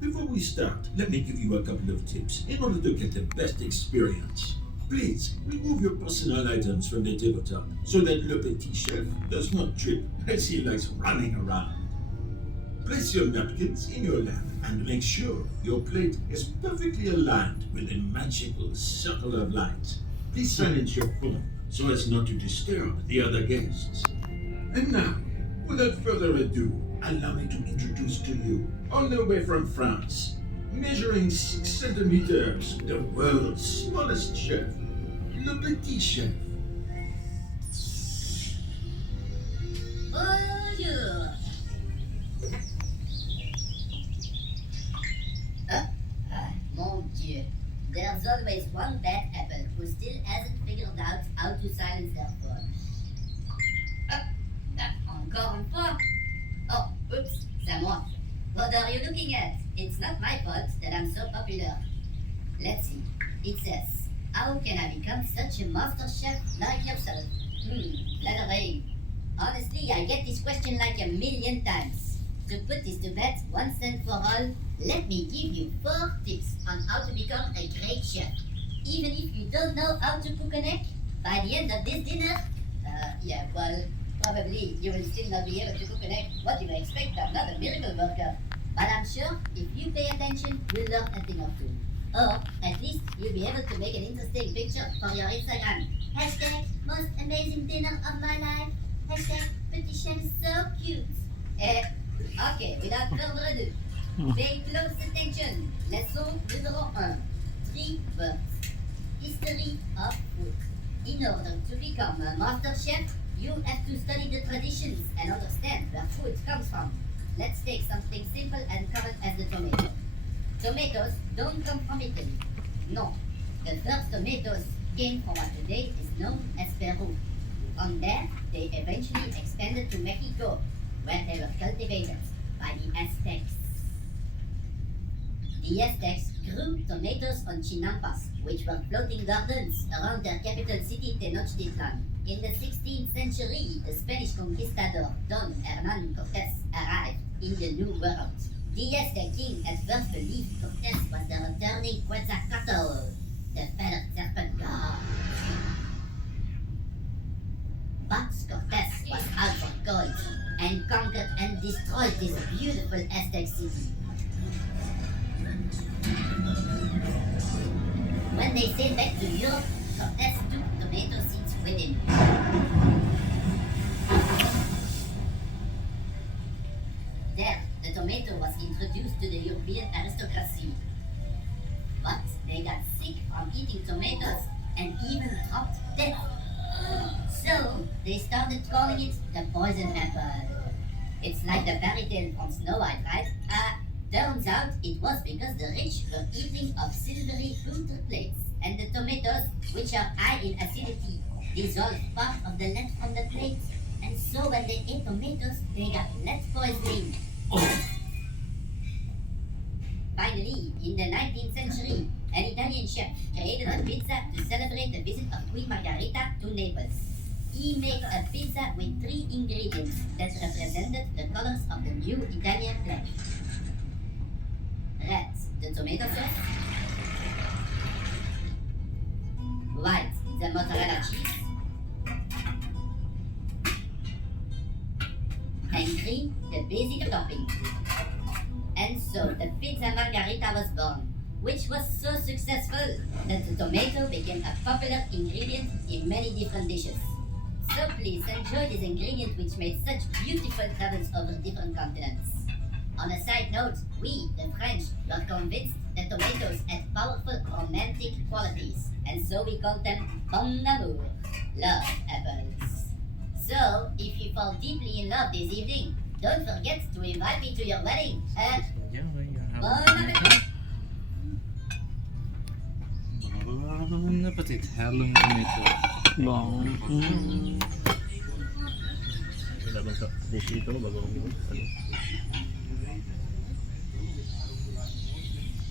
Before we start, let me give you a couple of tips in order to get the best experience. Please remove your personal items from the tabletop so that le petit chef does not trip as he likes running around. Place your napkins in your lap and make sure your plate is perfectly aligned with the magical circle of light. Please silence your phone so as not to disturb the other guests. And now, without further ado, allow me to introduce to you, all the way from France, measuring 6 centimeters, the world's smallest chef, le petit chef. Bonjour. Mon Dieu. There's always one bad apple who still hasn't figured out how to silence their phone. Encore une fois? Oh, oops, c'est moi. What are you looking at? It's not my fault that I'm so popular. Let's see. It says, how can I become such a master chef like yourself? Flattering. Honestly, I get this question like a million times. To put this to bed once and for all, let me give you 4 tips on how to become a great chef. Even if you don't know how to cook an egg, by the end of this dinner, probably you will still not be able to cook an egg. What do you expect? I'm not a miracle worker. But I'm sure if you pay attention, you'll learn a thing or two. Or at least you'll be able to make an interesting picture for your Instagram. Hashtag most amazing dinner of my life. Hashtag petit chef is so cute. Okay, without further ado, pay close attention. Leçon numéro 1. 3 words. History of food. In order to become a master chef, you have to study the traditions and understand where food comes from. Let's take something simple and common as the tomato. Tomatoes don't come from Italy. No. The first tomatoes came from what today is known as Peru. From there, they eventually expanded to Mexico, where they were cultivated by the Aztecs. The Aztecs grew tomatoes on chinampas, which were floating gardens around their capital city Tenochtitlan. In the 16th century, the Spanish conquistador Don Hernán Cortés arrived in the New World. The Aztec king at first believed Cortés was the returning Quetzalcoatl, the feathered serpent god. But Cortés was out for gold and conquered and destroyed this beautiful Aztec city. When they sailed back to Europe, Cortés took tomato seeds with him. There, the tomato was introduced to the European aristocracy. But they got sick from eating tomatoes and even dropped dead. So, they started calling it the poison apple. It's like the fairy tale from Snow White, right? Turns out it was because the rich were eating of silvery filter plates, and the tomatoes, which are high in acidity, dissolved part of the lead from the plate. And so when they ate tomatoes, they got lead poisoning. Finally, in the 19th century, an Italian chef created a pizza to celebrate the visit of Queen Margherita to Naples. He made a pizza with 3 ingredients that represented the colors of the new Italian flag. Red, the tomato sauce. White, the mozzarella cheese. And green, the basic topping. And so the pizza margherita was born, which was so successful that the tomato became a popular ingredient in many different dishes. So please enjoy this ingredient which made such beautiful travels over different continents. On a side note, we, the French, were convinced that tomatoes had powerful romantic qualities, and so we called them pommes d'amour, love apples. So, if you fall deeply in love this evening, don't forget to invite me to your wedding. Bon appétit! Bon appetit, halong tomato. Bang. Wala bang ka? Dish ito bago kong